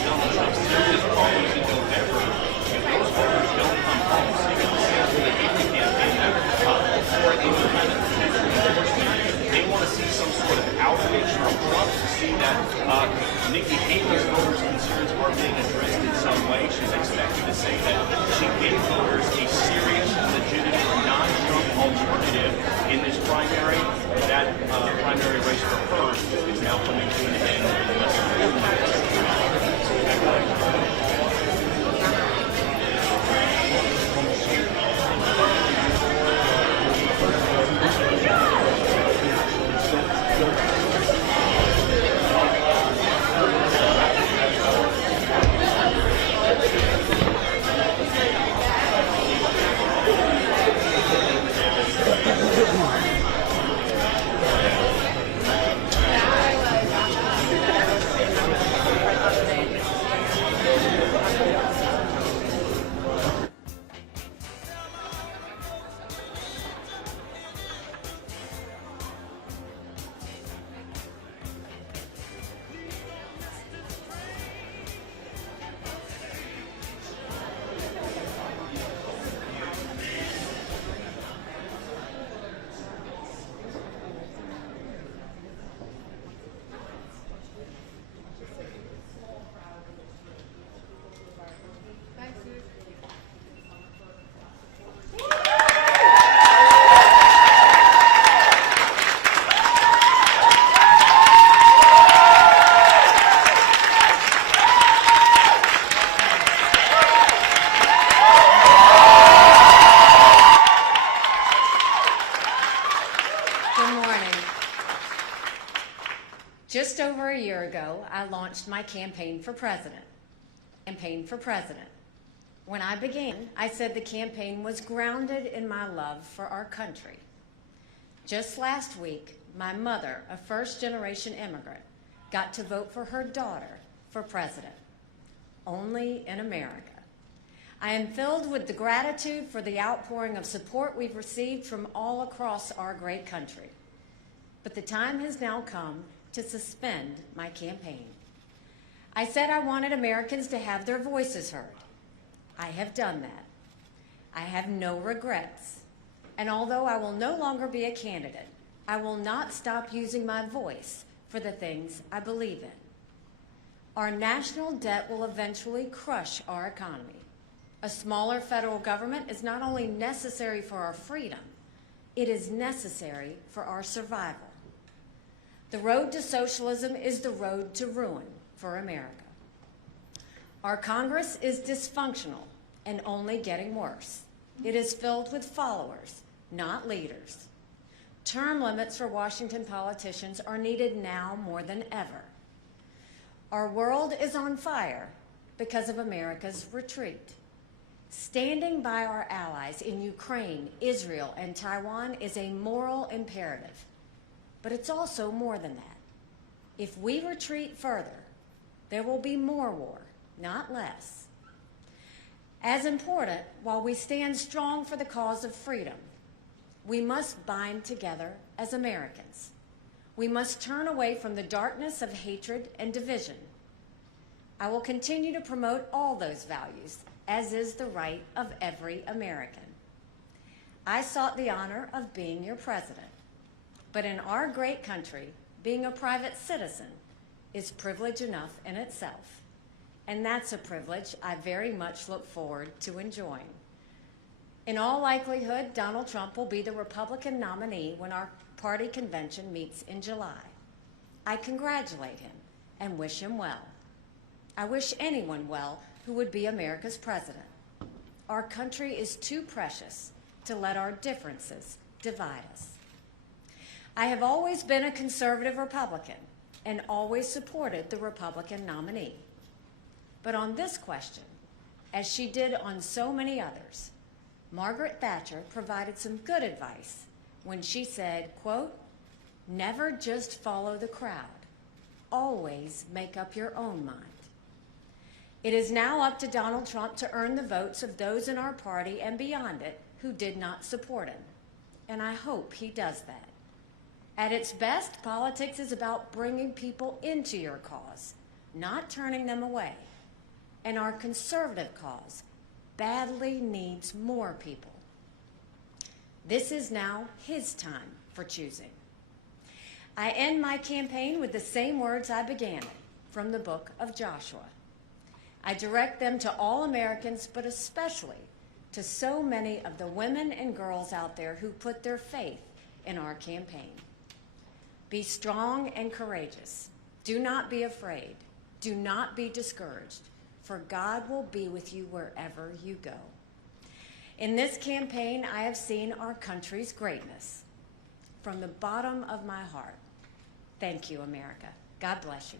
Donald Trump sends his followers in November, if those voters don't come home, so you're going to see through the Hillary campaign that for any kind of potential endorsement, they want to see some sort of outreach from Trump to see that Nikki Haley's voters' concerns are being addressed in some way. She's expected to say that she gave voters a serious, legitimate, non-Trump alternative in this primary. That primary race for her is now coming to an end in less than 4 months. Just over a year ago, I launched my campaign for president. When I began, I said the campaign was grounded in my love for our country. Just last week, my mother, a first-generation immigrant, got to vote for her daughter for president. Only in America. I am filled with the gratitude for the outpouring of support we've received from all across our great country. But the time has now come to suspend my campaign. I said I wanted Americans to have their voices heard. I have done that. I have no regrets. And although I will no longer be a candidate, I will not stop using my voice for the things I believe in. Our national debt will eventually crush our economy. A smaller federal government is not only necessary for our freedom, it is necessary for our survival. The road to socialism is the road to ruin for America. Our Congress is dysfunctional and only getting worse. It is filled with followers, not leaders. Term limits for Washington politicians are needed now more than ever. Our world is on fire because of America's retreat. Standing by our allies in Ukraine, Israel, and Taiwan is a moral imperative. But it's also more than that. If we retreat further, there will be more war, not less. As important, while we stand strong for the cause of freedom, we must bind together as Americans. We must turn away from the darkness of hatred and division. I will continue to promote all those values, as is the right of every American. I sought the honor of being your president. But in our great country, being a private citizen is privilege enough in itself. And that's a privilege I very much look forward to enjoying. In all likelihood, Donald Trump will be the Republican nominee when our party convention meets in July. I congratulate him and wish him well. I wish anyone well who would be America's president. Our country is too precious to let our differences divide us. I have always been a conservative Republican and always supported the Republican nominee. But on this question, as she did on so many others, Margaret Thatcher provided some good advice when she said, quote, "Never just follow the crowd. Always make up your own mind." It is now up to Donald Trump to earn the votes of those in our party and beyond it who did not support him. And I hope he does that. At its best, politics is about bringing people into your cause, not turning them away. And our conservative cause badly needs more people. This is now his time for choosing. I end my campaign with the same words I began it, from the book of Joshua. I direct them to all Americans, but especially to so many of the women and girls out there who put their faith in our campaign. Be strong and courageous. Do not be afraid. Do not be discouraged, for God will be with you wherever you go. In this campaign, I have seen our country's greatness. From the bottom of my heart, thank you, America. God bless you.